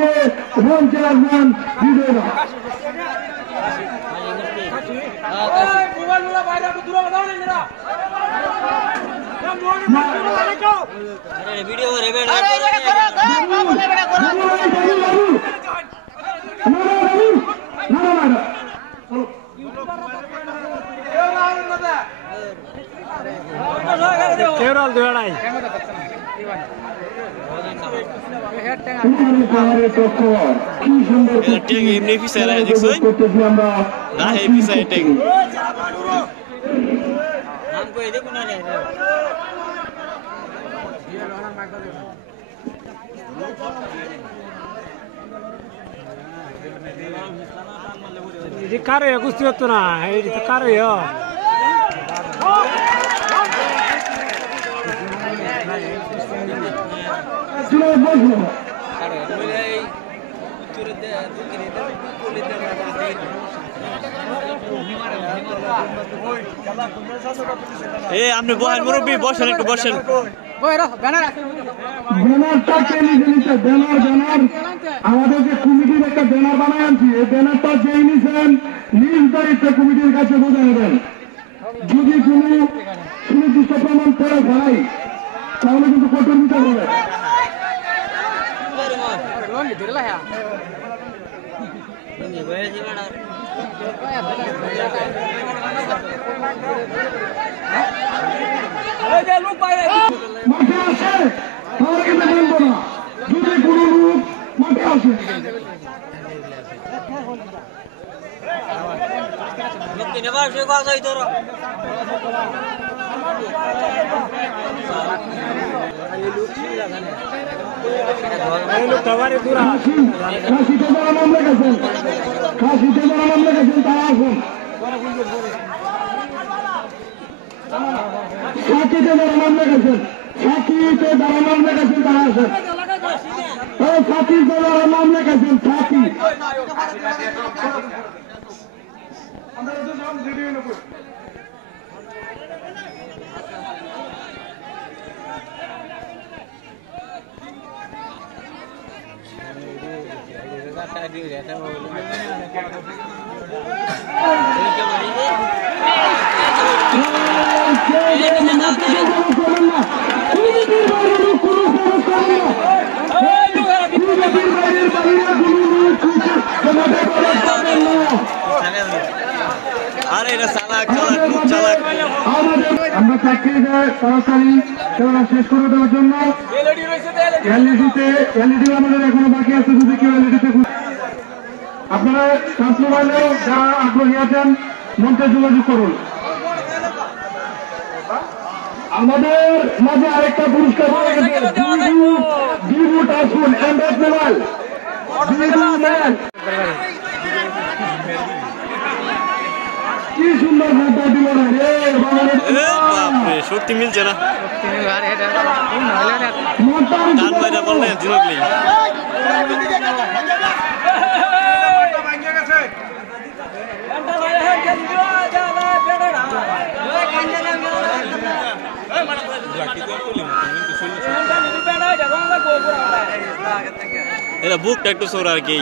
দিয়ে মঞ্চে আসবেন বিজয়রা। এমনি পিছায় দেখছো না এই পিছায় ট্যাং ఇది కారు కుస్తీ వస్తున్నా ఇది కారు আপনি বসেন মুরব্বী বসেন একটু বসেন আমাদের যে কমিটির একটা ব্যানার বানায় আনছি এই ব্যানারটা যেই নিছেন নির্ধারিত কমিটির কাছে বোঝা নেবেন। যদি কোনো সুনির্দিষ্ট প্রমাণ করে ভাই তাহলে কিন্তু কঠোর বিচার হবে। মাঠে আসে তাহলে কিন্তু বলবো না, যদি কোনো লোক মাঠে আসে কাশিতে যারা নাম লেগেছেন তারা আসুন। সাকিতে যারা নাম লেগেছেন তারা আসেন। সাকিতে যারা নাম লেগেছেন সাকি আমরা চাকরি তাড়াতাড়ি শেষ করে দেওয়ার জন্য এলইডি আমাদের এখনো বাকি আছে। যদি কেউ এলইডিতে আপনারা টাচ মোবাইলেও যারা আগ্রহী আছেন মঞ্চে যোগাযোগ করুন। আমাদের মাঝে আরেকটা পুরস্কার আসুন অ্যান্ড্রয়েড মোবাইল কি সুন্দর ভোটটা দিল না রে, সত্যি মিলছে না এরা বুকটা একটু সর আর কি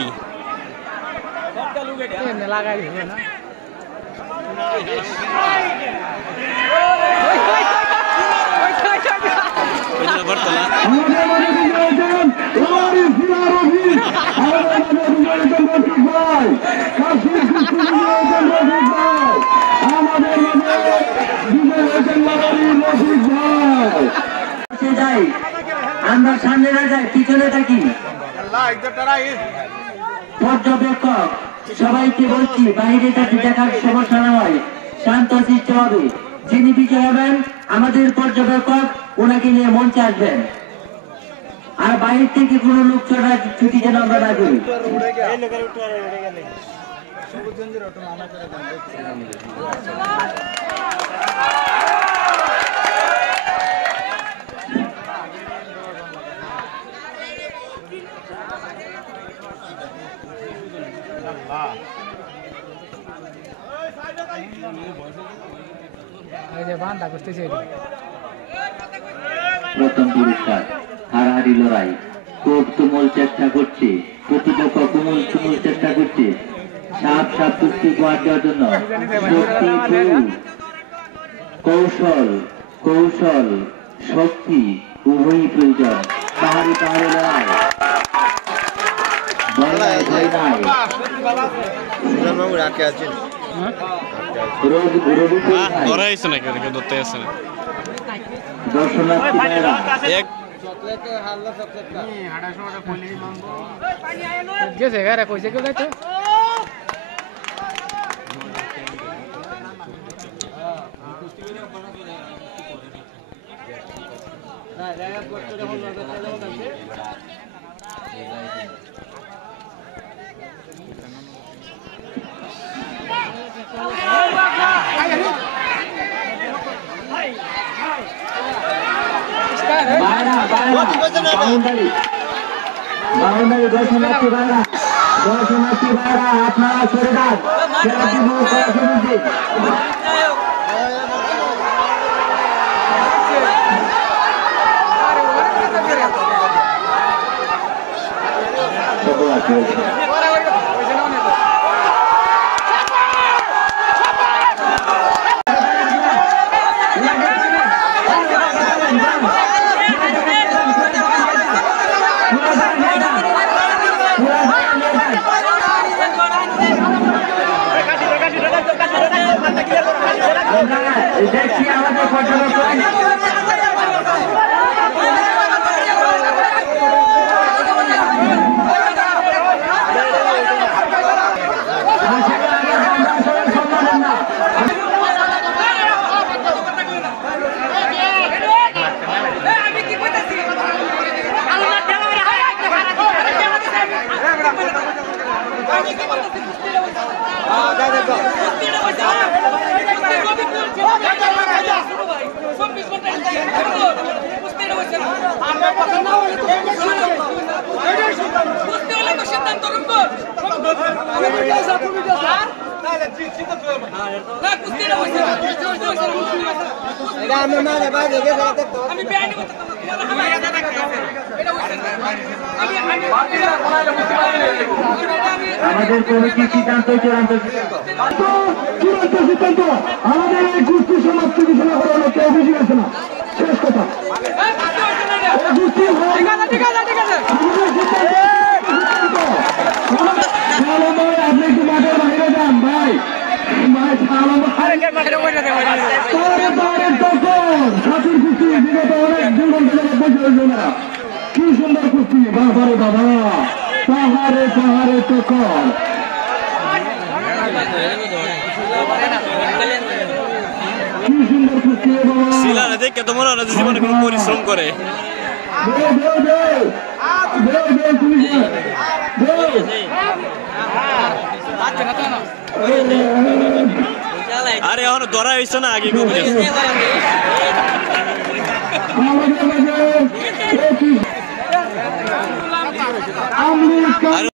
আমরা সামনে না যাই পিছনে থাকি। পর্যবেক্ষক সবাইকে বলছি বাইরে যাতে দেখার সমস্যা না হয়, শান্ত সৃষ্টি হবে। যিনি বিজয় হবেন আমাদের পর্যবেক্ষক ওনাকে নিয়ে মঞ্চে আসবেন। আর বাইরে থেকে কোনো লোক চড়া ছুটি যেন আমরা না করি। প্রথম পুরস্কার হারাহারি লড়াই, খুব তুমুল চেষ্টা করছে। সাপ কুস্তি উপহার দেওয়ার জন্য শক্তি কৌশল কৌশল শক্তি উভয়ই প্রয়োজন। পাহাড়ি পাহাড়ে লড়াই বন্যায় ভয় নাই, ধরাইছে না কেউ, কেউ ধরতে আসছে না। দর্শনার্থী ভাইরা গেছে গারে কইছে কেউ যাইতো বাউন্ডারি দর্শনার্থী ভাইরা আপনারা সরে যান। দেখছি আমাদের পর্যবেক্ষণ আমাদের কমিটির সিদ্ধান্ত চূড়ান্ত সিদ্ধান্ত। আমাদের এই গোষ্ঠী সমাপ্তি ঘোষণা করা হলো, কেউ বুঝে গেছে না। শেষ কথা, আপনি একটু মাঠের বাইরে যান ভাই। সাথীর কুস্তি বিগত অনেক 2 ঘন্টা যাবত বসে রয়েছে না। কি সুন্দর কুস্তি, বাবারে বাবা, পাহাড়ে পাহাড়ে তখন কি সুন্দর কুস্তি বাবা। সিলারে দেখে তো মনে হয় না যে জীবনে কোনো পরিশ্রম করে। আরে এখন ধরা হয়েছে না, আগে কমে